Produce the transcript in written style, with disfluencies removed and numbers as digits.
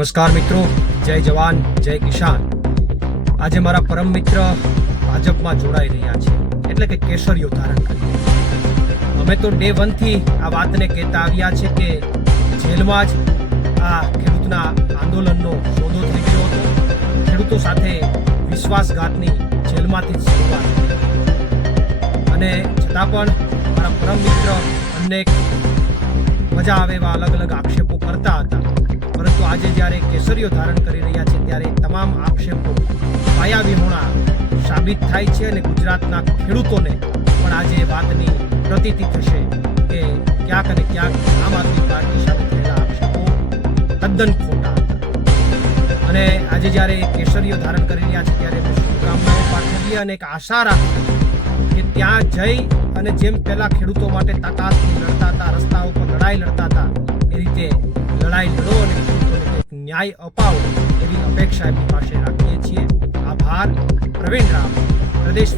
નમસ્કાર મિત્રો, જય જવાન જય કિસાન. આજે મારા પરમ મિત્ર ભાજપમાં જોડાઈ રહ્યા છે, એટલે કે કેસરીઓ ધારણ કરી. અમે તો ડે 1 થી આ વાતને કહેતા આવ્યા છે કે જેલમાં જ આ ખેડૂતના આંદોલનનો સોદો થઈ ગયો હતો. ખેડૂતો સાથે વિશ્વાસઘાતની જેલમાંથી જ શરૂઆત થઈ. અને છતાં પણ મારા પરમ મિત્ર અનેક મજા આવે એવા અલગ અલગ આક્ષેપો કરતા હતા. પરંતુ આજે જ્યારે કેસરીઓ ધારણ કરી રહ્યા છે ત્યારે તમામ આક્ષેપો પાયાવિહોણા સાબિત થાય છે અને ગુજરાતના ખેડૂતોને પણ આજે એ વાતની પ્રતીતિ થશે કે ક્યાંક અને ક્યાંક આમ આદમી પાર્ટી સાથે થયેલા આક્ષેપો તદ્દન ખોટા હતા. અને આજે જ્યારે કેસરીઓ ધારણ કરી રહ્યા છે ત્યારે શુભકામનાઓ પાઠવીએ અને એક આશા રાખીએ કે ત્યાં જઈ અને જેમ પહેલા ખેડૂતો માટે તાકાતથી લડતા હતા, રસ્તા ઉપર લડાઈ લડતા હતા, એ રીતે લડાઈ લડો અને ખેડૂતોને ન્યાય અપાવો એવી અપેક્ષા એમની પાસે રાખીએ છીએ. આભાર. પ્રવીણ રામ, પ્રદેશ